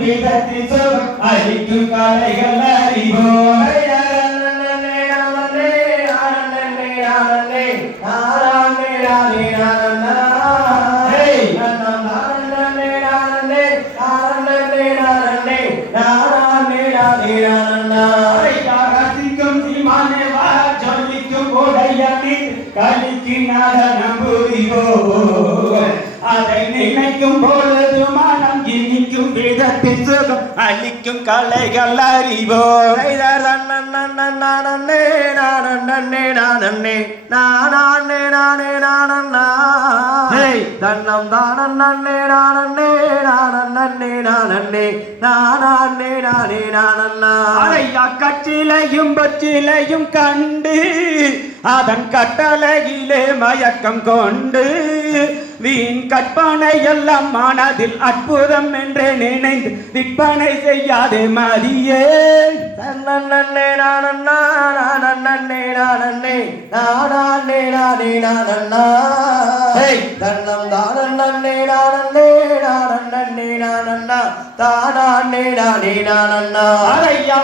விதத்தில் சுகம் அளிக்கும் கலைகள் அறிவோம் அதை நினைக்கும் பொழுது மனம் இனிக்கும் விதத்தில் சுகம் அளிக்கும் கலைகள் அறிவோம் தன்னம் தானே நானே அதையா கற்றிலையும் பற்றிலையும் கண்டு அதன் கட்டளையிலே மயக்கம் கொண்டு வீண் கற்பனை எல்லாம் மனதில் அற்புதம் என்று நினைந்து விற்பனை செய்யாதே மதியே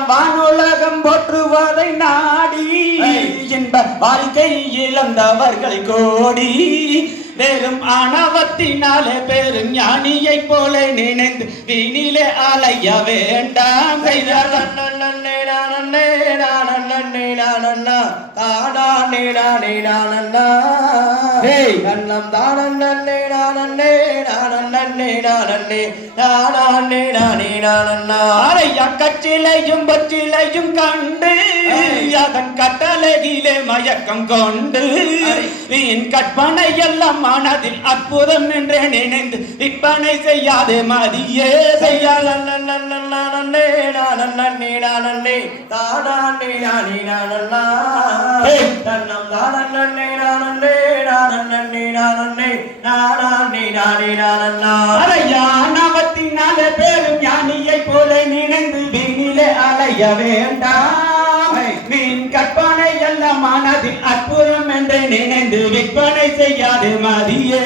வானுலகம் போற்றுவதை நாடி என்ப வாழ்க்கை இழந்தவர்கள் கோடி வெறும் ஆணவத்தினாலே பெரும் ஞானியை போல நினைந்து வீணிலே அலைய வேண்டாம் செய்தார் கற்றிலையும் பற்றிலையும் கண்டு அதன் கட்டளையிலே மயக்கம் கொண்டு வீண் கற்பனை எல்லாம் மனதில் அற்புதம் என்று நினைந்து விற்பனை செய்யாது மதியே செய்யாத ஞானவத்தினாலே பேரும் ஞானியை போல நினைந்து வீணிலே அலைய வேண்டாம் வீண் கற்பனை எல்லாம் மனதில் அற்புதம் என்று நினைந்து விற்பனை செய்யாது மதியே